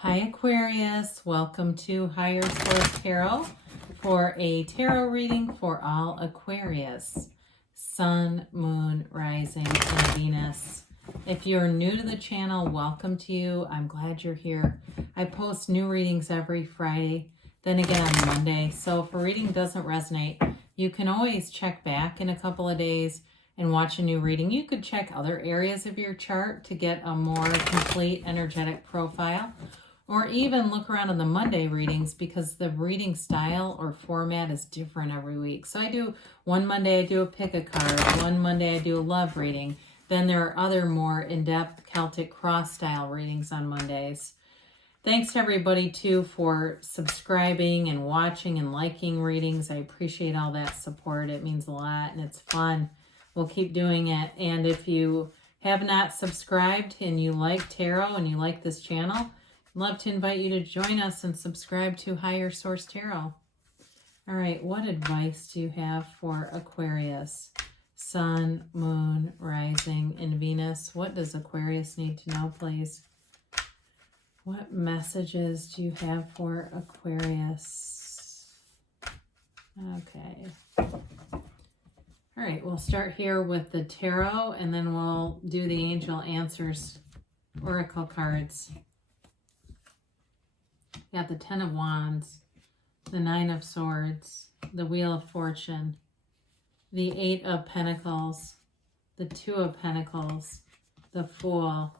Hi Aquarius, welcome to Higher Source Tarot for a tarot reading for all Aquarius, Sun, Moon, Rising, and Venus. If you're new to the channel, welcome to you. I'm glad you're here. I post new readings every Friday, then again on Monday. So if a reading doesn't resonate, you can always check back in a couple of days and watch a new reading. You could check other areas of your chart to get a more complete energetic profile. Or even look around on the Monday readings because the reading style or format is different every week. So I do one Monday, I do a pick a card. One Monday, I do a love reading. Then there are other more in-depth Celtic cross style readings on Mondays. Thanks to everybody too for subscribing and watching and liking readings. I appreciate all that support. It means a lot and it's fun. We'll keep doing it. And if you have not subscribed and you like tarot and you like this channel, love to invite you to join us and subscribe to Higher Source Tarot. All right, what advice do you have for Aquarius? Sun, Moon, Rising, and Venus. What does Aquarius need to know, please? What messages do you have for Aquarius? Okay. All right, we'll start here with the tarot, and then we'll do the angel answers, oracle cards. Got the Ten of Wands, the Nine of Swords, the Wheel of Fortune, the Eight of Pentacles, the Two of Pentacles, the Fool.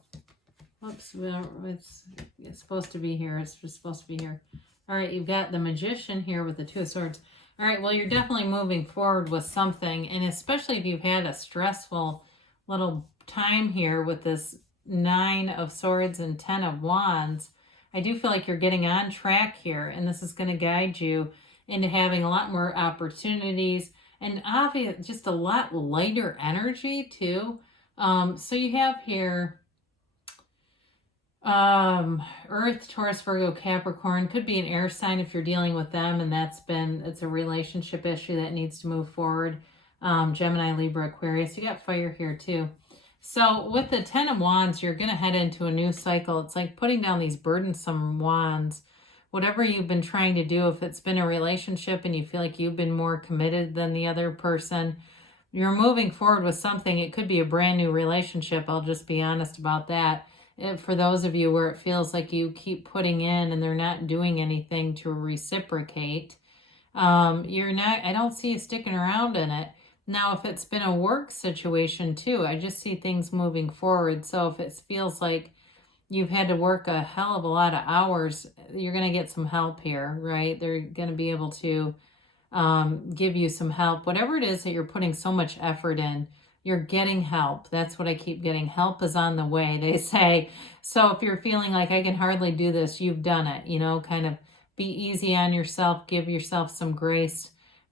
Oops, it's supposed to be here. It's just supposed to be here. All right, you've got the Magician here with the Two of Swords. All right, well, you're definitely moving forward with something, and especially if you've had a stressful little time here with this Nine of Swords and Ten of Wands, I do feel like you're getting on track here, and this is going to guide you into having a lot more opportunities and obvious, just a lot lighter energy too. So you have here Earth, Taurus, Virgo, Capricorn. Could be an air sign if you're dealing with them, and it's a relationship issue that needs to move forward. Gemini, Libra, Aquarius. You got fire here too. So with the Ten of Wands, you're going to head into a new cycle. It's like putting down these burdensome wands. Whatever you've been trying to do, if it's been a relationship and you feel like you've been more committed than the other person, you're moving forward with something. It could be a brand new relationship. I'll just be honest about that. For those of you where it feels like you keep putting in and they're not doing anything to reciprocate, I don't see you sticking around in it. Now, if it's been a work situation too, I just see things moving forward. So if it feels like you've had to work a hell of a lot of hours, you're going to get some help here, right? They're going to be able to give you some help. Whatever it is that you're putting so much effort in, you're getting help. That's what I keep getting. Help is on the way, they say. So if you're feeling like I can hardly do this, you've done it, kind of be easy on yourself, give yourself some grace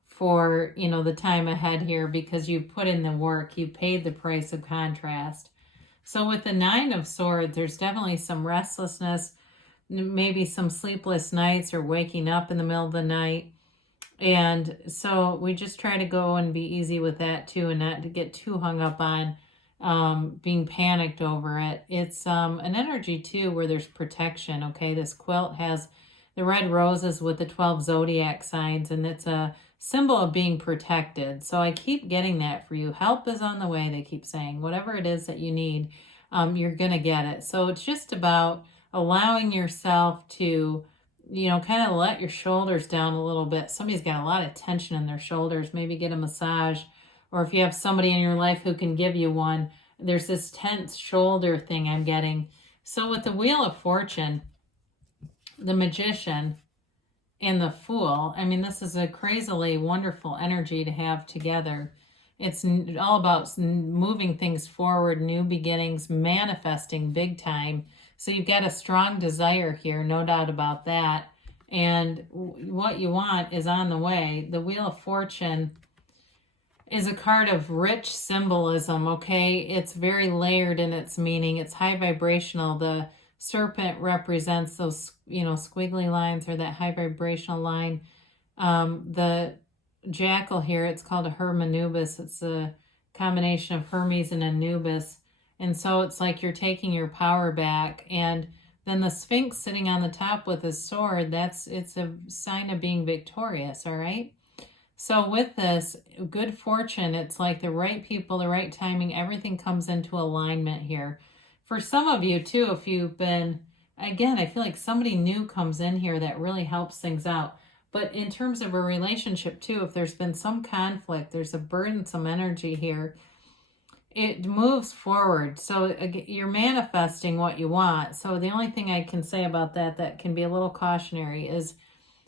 for, the time ahead here because you put in the work, you paid the price of contrast. So with the Nine of Swords, there's definitely some restlessness, maybe some sleepless nights or waking up in the middle of the night. And so we just try to go and be easy with that too and not to get too hung up on being panicked over it. It's an energy too where there's protection, okay? This quilt has the red roses with the 12 zodiac signs, and it's a symbol of being protected. So I keep getting that for you. Help is on the way, they keep saying. Whatever it is that you need, you're going to get it. So it's just about allowing yourself to, kind of let your shoulders down a little bit. Somebody's got a lot of tension in their shoulders. Maybe get a massage. Or if you have somebody in your life who can give you one, there's this tense shoulder thing I'm getting. So with the Wheel of Fortune, the Magician, and the Fool, this is a crazily wonderful energy to have together. It's all about moving things forward, new beginnings, manifesting big time. So you've got a strong desire here, no doubt about that. And what you want is on the way. The Wheel of Fortune is a card of rich symbolism, okay? It's very layered in its meaning. It's high vibrational. The serpent represents those, squiggly lines or that high vibrational line. The jackal here, it's called a Hermanubis. It's a combination of Hermes and Anubis. And so it's like you're taking your power back. And then the Sphinx sitting on the top with his sword, it's a sign of being victorious, all right? So with this, good fortune, it's like the right people, the right timing, everything comes into alignment here. For some of you too, if you've been, again, I feel like somebody new comes in here that really helps things out. But in terms of a relationship too, if there's been some conflict, there's a burdensome energy here, it moves forward. So you're manifesting what you want. So the only thing I can say about that can be a little cautionary is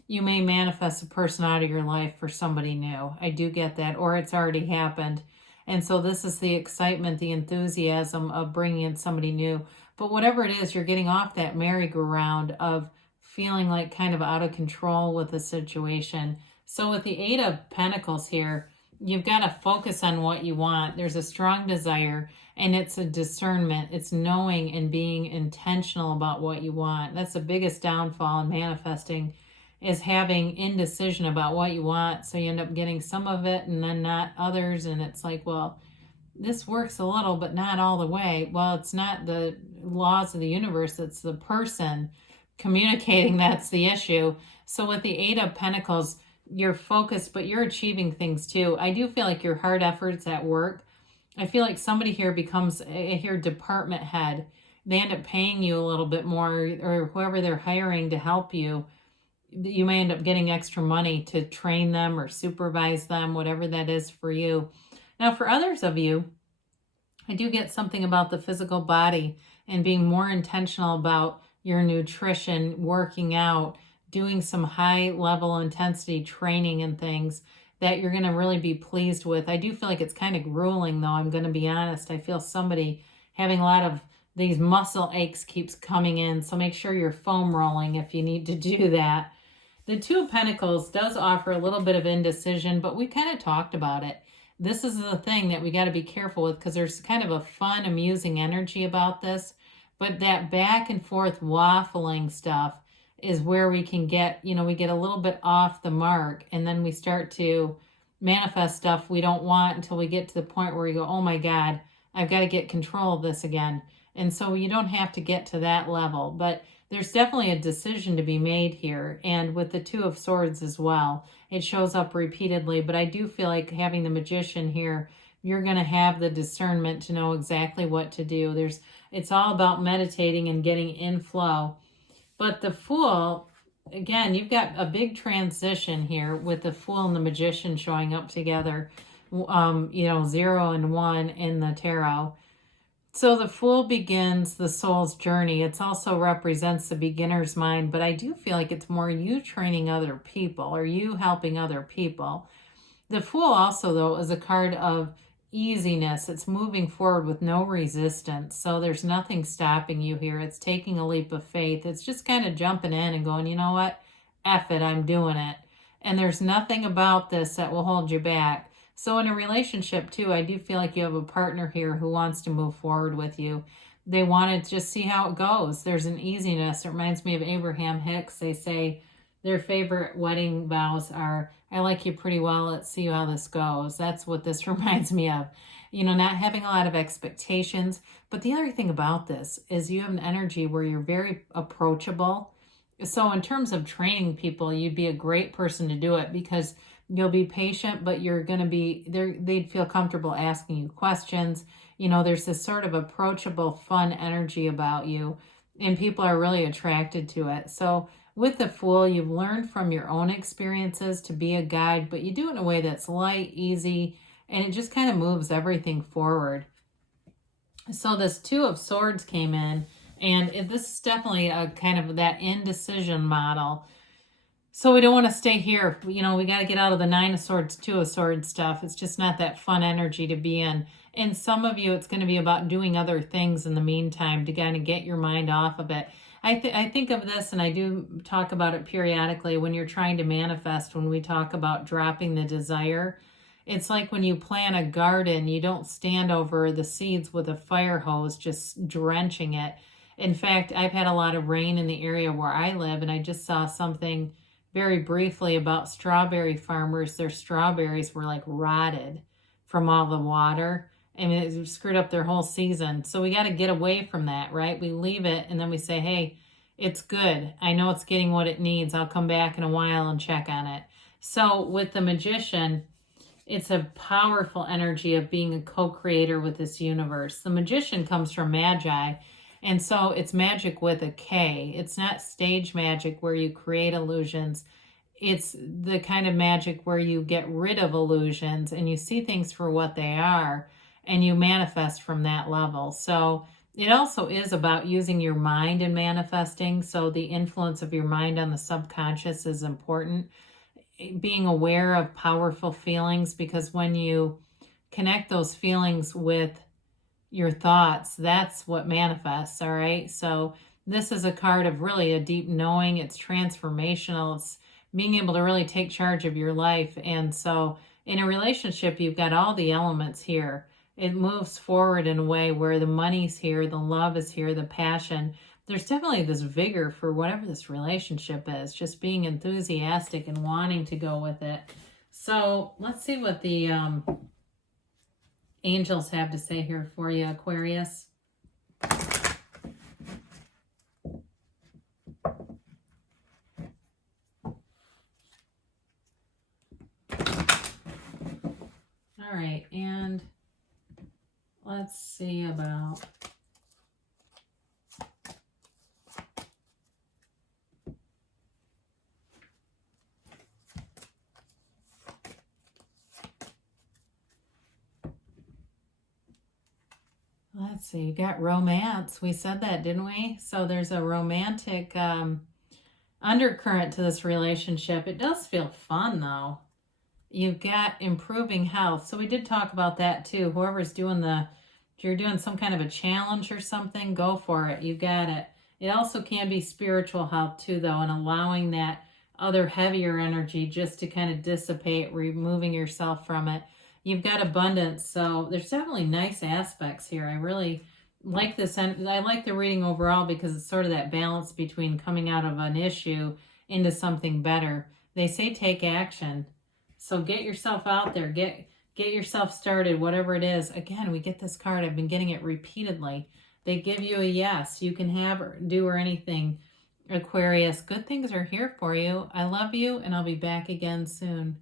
you may manifest a person out of your life for somebody new. I do get that, or it's already happened. And so this is the excitement, the enthusiasm of bringing in somebody new. But whatever it is, you're getting off that merry-go-round of feeling like kind of out of control with the situation. So with the Eight of Pentacles here, you've got to focus on what you want. There's a strong desire, and it's a discernment. It's knowing and being intentional about what you want. That's the biggest downfall in manifesting, is having indecision about what you want. So you end up getting some of it and then not others. And it's like, well, this works a little, but not all the way. Well, it's not the laws of the universe. It's the person communicating that's the issue. So with the Eight of Pentacles, you're focused, but you're achieving things too. I do feel like your hard efforts at work, I feel like somebody here becomes a department head. They end up paying you a little bit more, or whoever they're hiring to help you. You may end up getting extra money to train them or supervise them, whatever that is for you. Now, for others of you, I do get something about the physical body and being more intentional about your nutrition, working out, doing some high level intensity training and things that you're going to really be pleased with. I do feel like it's kind of grueling, though. I'm going to be honest. I feel somebody having a lot of these muscle aches keeps coming in. So make sure you're foam rolling if you need to do that. The Two of Pentacles does offer a little bit of indecision, but we kind of talked about it. This is the thing that we got to be careful with, because there's kind of a fun, amusing energy about this. But that back and forth waffling stuff is where we can get, we get a little bit off the mark, and then we start to manifest stuff we don't want until we get to the point where we go, oh my God, I've got to get control of this again. And so you don't have to get to that level, but there's definitely a decision to be made here. And with the Two of Swords as well, it shows up repeatedly, but I do feel like having the Magician here, you're going to have the discernment to know exactly what to do. It's all about meditating and getting in flow. But the Fool, again, you've got a big transition here with the Fool and the Magician showing up together, 0 and 1 in the tarot. So the Fool begins the soul's journey. It also represents the beginner's mind, but I do feel like it's more you training other people or you helping other people. The Fool also, though, is a card of easiness. It's moving forward with no resistance. So there's nothing stopping you here. It's taking a leap of faith. It's just kind of jumping in and going, you know what? F it, I'm doing it. And there's nothing about this that will hold you back. So in a relationship too, I do feel like you have a partner here who wants to move forward with you. They want to just see how it goes. There's an easiness. It reminds me of Abraham Hicks. They say their favorite wedding vows are, I like you pretty well, let's see how this goes. That's what this reminds me of. Not having a lot of expectations. But the other thing about this is you have an energy where you're very approachable. So in terms of training people, you'd be a great person to do it, because you'll be patient, but you're going to be there. They'd feel comfortable asking you questions. There's this sort of approachable, fun energy about you, and people are really attracted to it. So with the Fool, you've learned from your own experiences to be a guide, but you do it in a way that's light, easy, and it just kind of moves everything forward. So this Two of Swords came in, and this is definitely a kind of that indecision model. So we don't want to stay here. We got to get out of the Nine of Swords, Two of Swords stuff. It's just not that fun energy to be in. And some of you, it's going to be about doing other things in the meantime to kind of get your mind off of it. I think of this, and I do talk about it periodically when you're trying to manifest, when we talk about dropping the desire. It's like when you plant a garden, you don't stand over the seeds with a fire hose just drenching it. In fact, I've had a lot of rain in the area where I live, and I just saw something very briefly about strawberry farmers. Their strawberries were like rotted from all the water. I mean, it screwed up their whole season. So we got to get away from that, right? We leave it, and then we say, hey, It's good. I know it's getting what it needs. I'll come back in a while and check on it. So with the Magician, it's a powerful energy of being a co-creator with this universe. The Magician comes from Magi, and so it's magic with a K. It's not stage magic where you create illusions. It's the kind of magic where you get rid of illusions and you see things for what they are and you manifest from that level. So it also is about using your mind and manifesting. So the influence of your mind on the subconscious is important. Being aware of powerful feelings, because when you connect those feelings with your thoughts, that's what manifests, all right? So this is a card of really a deep knowing. It's transformational. It's being able to really take charge of your life. And so in a relationship, you've got all the elements here. It moves forward in a way where the money's here, the love is here, the passion. There's definitely this vigor for whatever this relationship is, just being enthusiastic and wanting to go with it. So let's see what the angels have to say here for you, Aquarius. All right, and let's see about... Let's see, you got romance. We said that, didn't we? So there's a romantic undercurrent to this relationship. It does feel fun, though. You've got improving health. So we did talk about that, too. Whoever's doing if you're doing some kind of a challenge or something, go for it. You got it. It also can be spiritual health, too, though, and allowing that other heavier energy just to kind of dissipate, removing yourself from it. You've got abundance, so there's definitely nice aspects here. I really like this, and I like the reading overall because it's sort of that balance between coming out of an issue into something better. They say take action, so get yourself out there, get yourself started, whatever it is. Again, we get this card. I've been getting it repeatedly. They give you a yes. You can have or do or anything, Aquarius. Good things are here for you. I love you, and I'll be back again soon.